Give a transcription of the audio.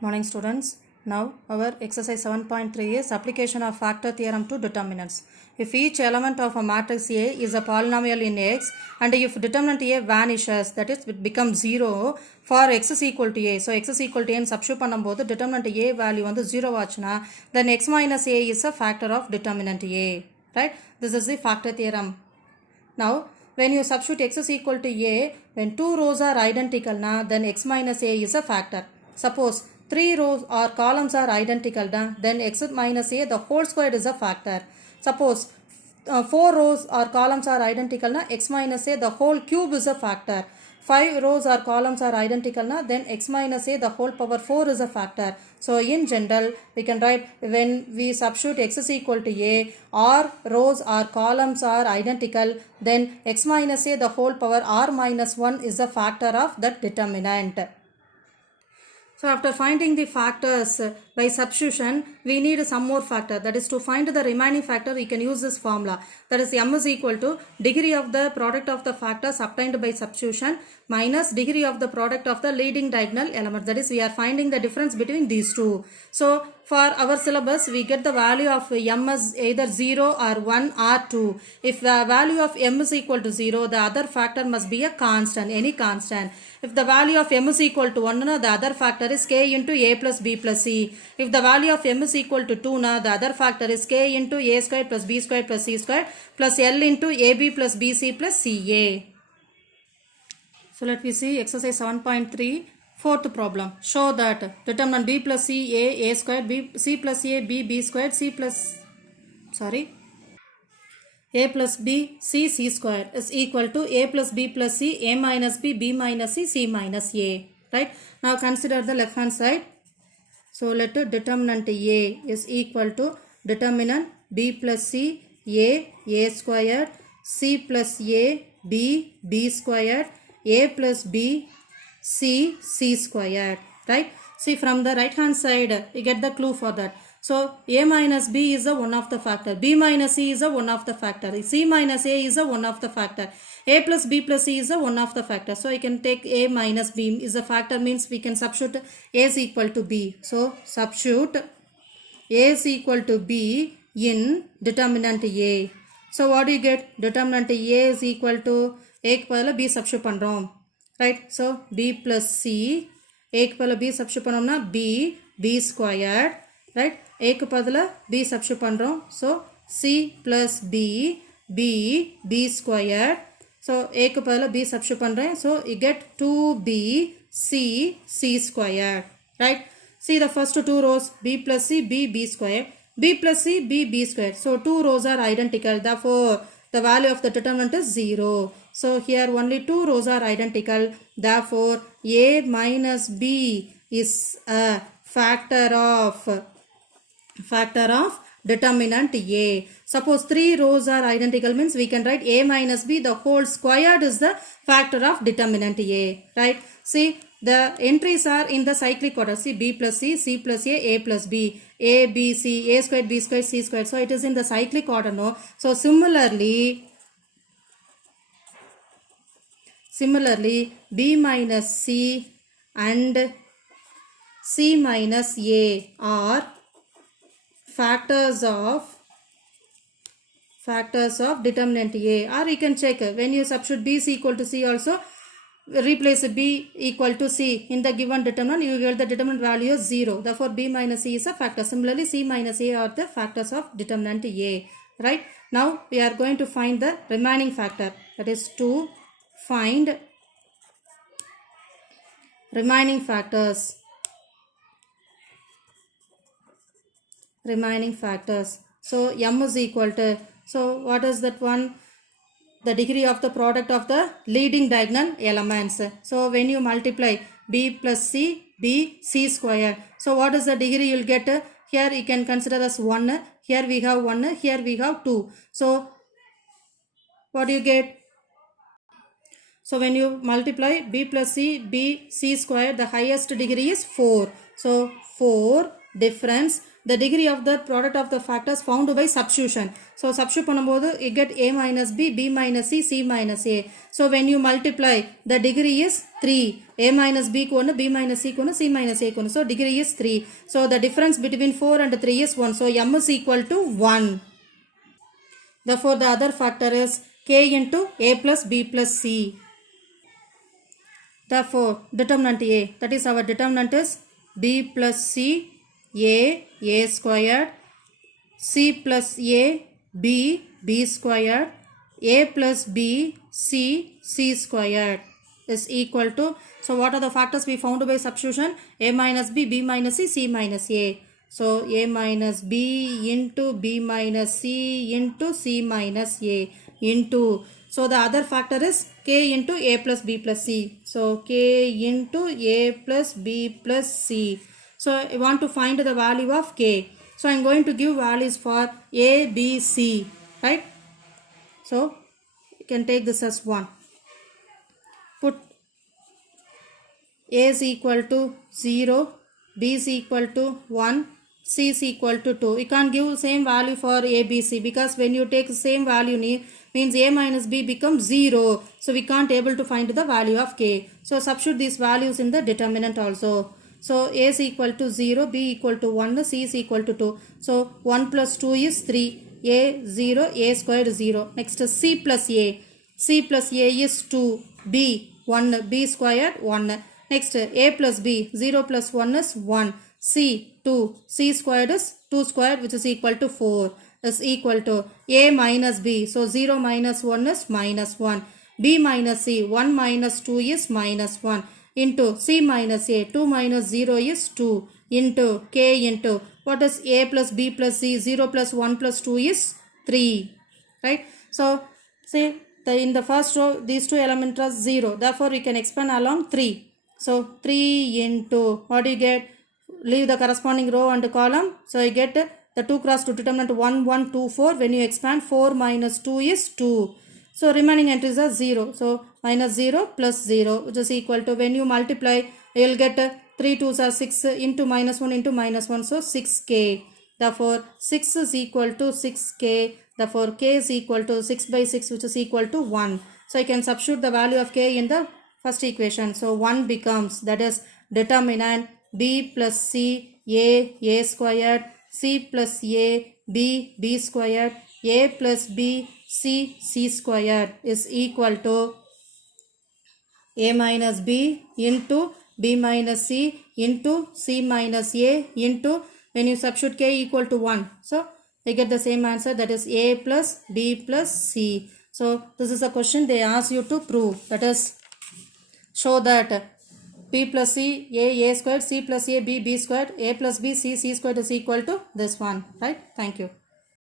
Morning students. Now our exercise 7.3 is application of factor theorem to determinants. If each element of a matrix A is a polynomial in X and if determinant A vanishes, that is it becomes 0 for X is equal to A. So X is equal to A substitute பண்ணும்போது determinant A value வந்து 0 ஆச்சுனா then X minus A is a factor of determinant A. Right? This is the factor theorem. Now when you substitute X is equal to A, when two rows are identical then X minus A is a factor. Suppose 3 rows or columns are identical, then x minus a the whole squared is a factor. Suppose 4 rows or columns are identical, x minus a the whole cube is a factor. 5 rows or columns are identical, then x minus a the whole power 4 is a factor. So in general, we can write when we substitute x is equal to a or rows or columns are identical, then x minus a the whole power r minus 1 is a factor of that determinant. So after finding the factors by substitution, we need some more factor. That is to find the remaining factor, we can use this formula. That is m is equal to degree of the product of the factors obtained by substitution minus degree of the product of the leading diagonal element. That is we are finding the difference between these two. So for our syllabus, we get the value of m as either 0 or 1 or 2. If the value of m is equal to 0, the other factor must be a constant, any constant. If the value of m is equal to 1, the other factor is k into a plus b plus c. If the value of m is equal to 2, the other factor is k into a square plus b square plus c square plus l into ab plus bc plus ca. So let me see exercise 7.3. Fourth problem. Show that determinant b plus c a square, c plus a b square, a plus b c square is equal to a plus b plus c a minus b minus c minus a. Right? Now consider the left hand side. So let determinant a is equal to determinant b plus c a squared, c plus a b squared, a plus b c squared. Right? See, from the right hand side you get the clue for that. So a minus b is a one of the factor, b minus c is a one of the factor, c minus a is a one of the factor, a plus b plus c is a one of the factor. So I can take a minus b is a factor, means we can substitute a is equal to b. So substitute a is equal to b in determinant a. So what do you get? Determinant a is equal to a க்கு பதிலா b substitute பண்றோம். Right? So b plus c, a க்கு பதிலா b substitute பண்ணோம்னா b squared. Right? a க்கு பதிலா b substitute பண்றோம். So c plus b squared. So a க்கு பதிலா b substitute பண்றேன். So you get 2b c squared. Right? See the first two rows, b plus c b squared, b plus c b squared. So two rows are identical. Therefore the value of the determinant is 0. So here only two rows are identical. Therefore a minus b is a factor of determinant a. Suppose 3 rows are identical, means we can write a minus b the whole squared is the factor of determinant a. Right? See, the entries are in the cyclic order. See, b plus c plus a plus b, a b c, a squared b squared c squared. So it is in the cyclic order, no? So similarly b minus c and c minus a are factors of determinant a. Or you can check when you substitute b is equal to c, also replace b equal to c in the given determinant, you get the determinant value is 0. Therefore b minus c is a factor. Similarly c minus a are the factors of determinant a. Right? Now we are going to find the remaining factor. That is to find remaining factors. So m is equal to, so what is that one? The degree of the product of the leading diagonal elements. So when you multiply b plus c c square, so what is the degree you'll get? Here you can consider as 1, here we have 1, here we have 2. So what do you get? So when you multiply b plus c square, the highest degree is 4. So 4 difference the degree of the product of the factors found by substitution. So substitute பண்ணும்போது you get a minus b, b minus c, c minus a. So when you multiply, the degree is 3. a minus b க்கு 1, b minus c க்கு 1, c minus a க்கு 1. So degree is 3. So the difference between 4 and 3 is 1. So m is equal to 1. Therefore the other factor is k into a plus b plus c. Therefore determinant a, that is our determinant is b plus c, a squared, c plus a, b squared, a plus b, c squared is equal to, so what are the factors we found by substitution? A minus b, b minus c, c minus a. So a minus b into b minus c into c minus a into, so the other factor is k into a plus b plus c. So k into a plus b plus c. So I want to find the value of k. So I am going to give values for a, b, c, right? So you can take this as 1. Put a is equal to 0, b is equal to 1, c is equal to 2. You can't give same value for a, b, c, because when you take same value means a minus b becomes 0. So we can't able to find the value of k. So substitute these values in the determinant also. So a is equal to 0, b equal to 1, c is equal to 2. So 1 plus 2 is 3, a 0, a squared 0. Next is c plus a. C plus a is 2, b 1, b squared 1. Next a plus b, 0 plus 1 is 1, c 2, c squared is 2 squared, which is equal to 4, is equal to a minus b. So 0 minus 1 is minus 1, b minus c, 1 minus 2 is minus 1, into c minus a, 2 minus 0 is 2, into k into, what is a plus b plus c, 0 plus 1 plus 2 is 3, right? So see, in the first row these two elements are 0, therefore we can expand along 3. So 3 into, what do you get? Leave the corresponding row and column. So you get the 2 cross 2 determinant 1, 1, 2, 4. When you expand, 4 minus 2 is 2. So remaining entries are 0. So minus 0 plus 0, which is equal to, when you multiply, you will get 3 2s are 6 into minus 1 into minus 1. So 6k. Therefore 6 is equal to 6k. Therefore k is equal to 6 by 6, which is equal to 1. So I can substitute the value of k in the first equation. So 1 becomes, that is determinant b plus c, a squared, c plus a, b squared, a plus b, c squared is equal to a minus b into b minus c into c minus a into, when you substitute k equal to 1. So you get the same answer, that is a plus b plus c. So this is a question they ask you to prove, that is show that b plus c, a squared, c plus a, b squared, a plus b, c squared is equal to this one, right? Thank you.